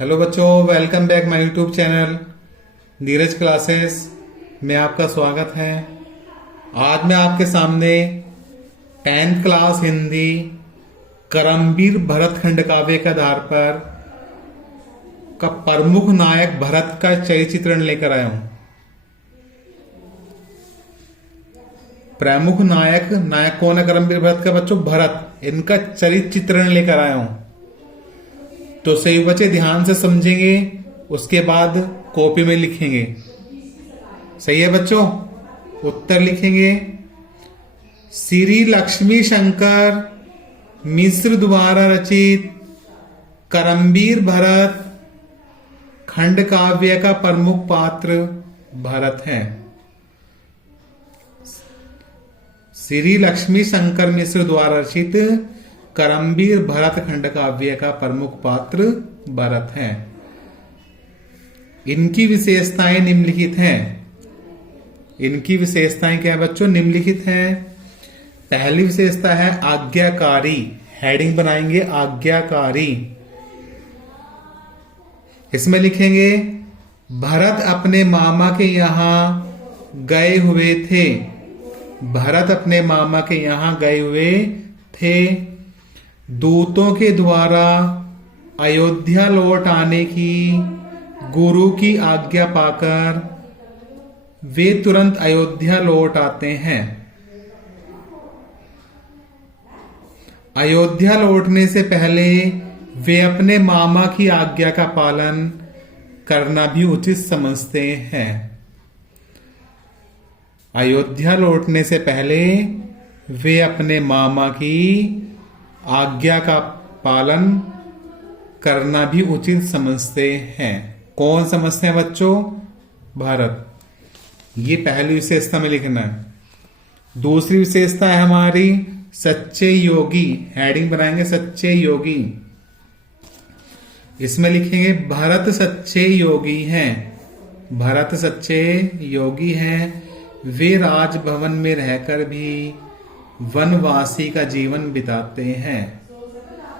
Hello बच्चों, welcome back my YouTube channel Neeraj classes में आपका स्वागत है। आज मैं आपके सामने 10th क्लास हिंदी करमवीर भरत खंड काव्य के आधार पर का प्रमुख नायक भरत का चरित्र चित्रण लेकर आया हूं। प्रमुख नायक कौन है करमवीर भरत का? बच्चों, भरत। इनका चरित्र चित्रण लेकर आया हूं। तो सही बच्चे ध्यान से समझेंगे, उसके बाद कॉपी में लिखेंगे। सही है बच्चों? उत्तर लिखेंगे। श्री लक्ष्मी शंकर मिश्र द्वारा रचित करमवीर भरत खंड काव्य का प्रमुख पात्र भरत है। श्री लक्ष्मी शंकर मिश्र द्वारा रचित करमवीर भरत खंड काव्य का प्रमुख पात्र भरत है। इनकी विशेषताएं निम्नलिखित हैं। इनकी विशेषताएं क्या है बच्चों? निम्नलिखित हैं। पहली विशेषता है आज्ञाकारी। हेडिंग बनाएंगे आज्ञाकारी। इसमें लिखेंगे भरत अपने मामा के यहां गए हुए थे। भरत अपने मामा के यहां गए हुए थे। दूतों के द्वारा अयोध्या लौट आने की गुरु की आज्ञा पाकर वे तुरंत अयोध्या लौट आते हैं। अयोध्या लौटने से पहले वे अपने मामा की आज्ञा का पालन करना भी उचित समझते हैं। अयोध्या लौटने से पहले वे अपने मामा की आज्ञा का पालन करना भी उचित समझते हैं। कौन समझते हैं बच्चों? भरत। ये पहली विशेषता में लिखना है। दूसरी विशेषता है हमारी सच्चे योगी। हेडिंग बनाएंगे सच्चे योगी। इसमें लिखेंगे भरत सच्चे योगी हैं। भरत सच्चे योगी हैं। वे राजभवन में रहकर भी वनवासी का जीवन बिताते हैं।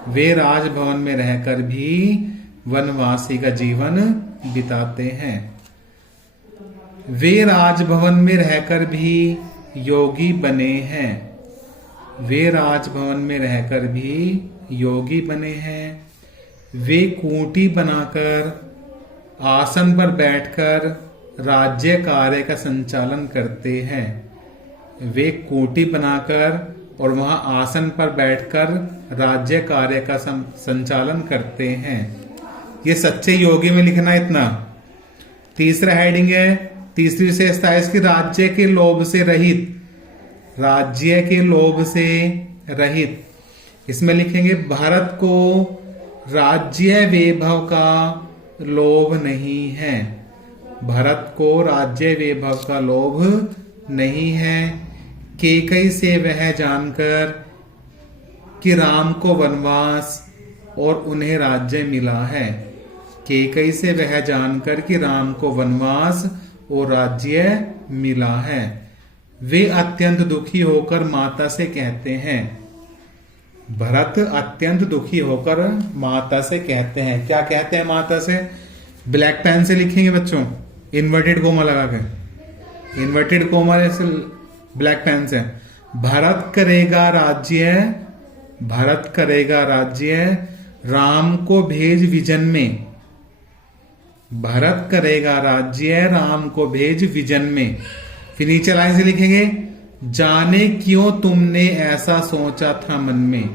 वे राजभवन में रहकर भी वनवासी का जीवन बिताते हैं। वे राजभवन में रहकर भी योगी बने हैं। वे राजभवन में रहकर भी योगी बने हैं। वे कूटी बनाकर आसन पर बैठकर राज्य कार्य का संचालन करते हैं। वे कूटी बनाकर और वहां आसन पर बैठकर राज्य कार्य का संचालन करते हैं। ये सच्चे योगी में लिखना इतना। तीसरा हेडिंग है, तीसरी विशेषता है इसकी राज्य के लोभ से रहित। राज्य के लोभ से रहित। इसमें लिखेंगे भरत को राज्य वैभव का लोभ नहीं है। भरत को राज्य वैभव का लोभ नहीं है। कैकेयी से वह जानकर कि राम को वनवास और उन्हें राज्य मिला है। कैकेयी से वह जानकर कि राम को वनवास और राज्य मिला है। वे अत्यंत दुखी होकर माता से कहते हैं। भरत अत्यंत दुखी होकर माता से कहते हैं। क्या कहते हैं माता से? ब्लैक पेन से लिखेंगे बच्चों, इन्वर्टेड कोमा लगा के। इन्वर्टेड कोमा से ब्लैक पेन से। भरत करेगा राज्य, भरत करेगा राज्य, राम को भेज विजन में। भरत करेगा राज्य, राम को भेज विजन में। फिर नीचे लाइन से लिखेंगे जाने क्यों तुमने ऐसा सोचा था मन में।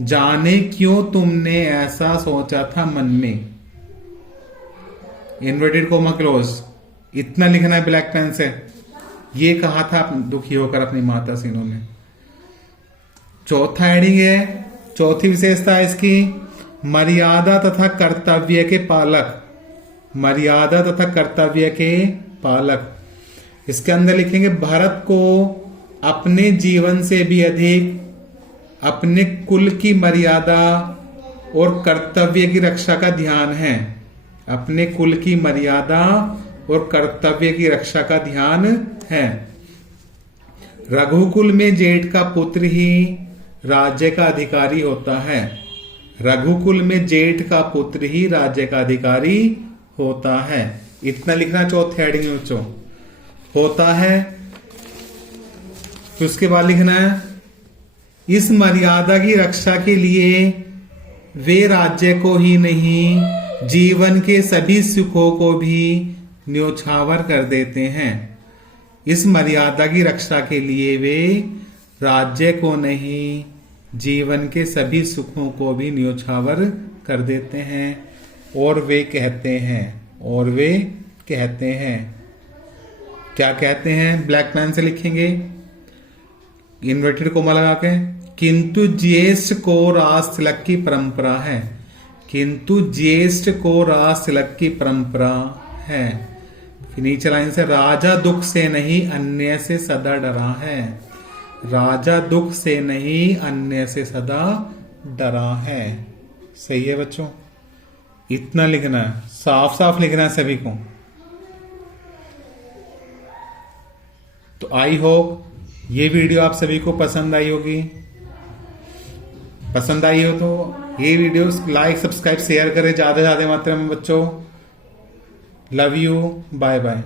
जाने क्यों तुमने ऐसा सोचा था मन में। Inverted coma close. इतना लिखना है ब्लैक पेन से। ये कहा था दुखी होकर अपनी माता से इन्होंने। चौथा हेडिंग है, चौथी विशेषता है इसकी मर्यादा तथा कर्तव्य के पालक। मर्यादा तथा कर्तव्य के पालक। इसके अंदर लिखेंगे भरत को अपने जीवन से भी अधिक अपने कुल की मर्यादा और कर्तव्य की रक्षा का ध्यान है। अपने कुल की मर्यादा और कर्तव्य की रक्षा का ध्यान है। रघुकुल में जेठ का पुत्र ही राज्य का अधिकारी होता है। रघुकुल में जेठ का पुत्र ही राज्य का अधिकारी होता है। इतना लिखना चौथे हेडिंग में बच्चों, होता है। फिर उसके बाद लिखना है, इस मर्यादा की रक्षा के लिए वे राज्य को ही नहीं जीवन के सभी सुखों को भी न्योछावर कर देते हैं। इस मर्यादा की रक्षा के लिए वे राज्य को नहीं जीवन के सभी सुखों को भी न्योछावर कर देते हैं। और वे कहते हैं, और वे कहते हैं, क्या कहते हैं? ब्लैक पेन से लिखेंगे इन्वर्टेड कोमा लगा के, किंतु ज्येष्ठ को राज तिलक की परंपरा है। किंतु ज्येष्ठ को राज तिलक की परंपरा है। फिर नीचे लाइन से, राजा दुख से नहीं अन्य से सदा डरा है। राजा दुख से नहीं अन्य से सदा डरा है। सही है बच्चों, इतना लिखना है, साफ साफ लिखना है सभी को। तो आई होप ये वीडियो आप सभी को पसंद आई होगी। पसंद आई हो तो ये वीडियो लाइक सब्सक्राइब शेयर करें ज्यादा से ज्यादा मात्रा में बच्चों। Love you, bye bye.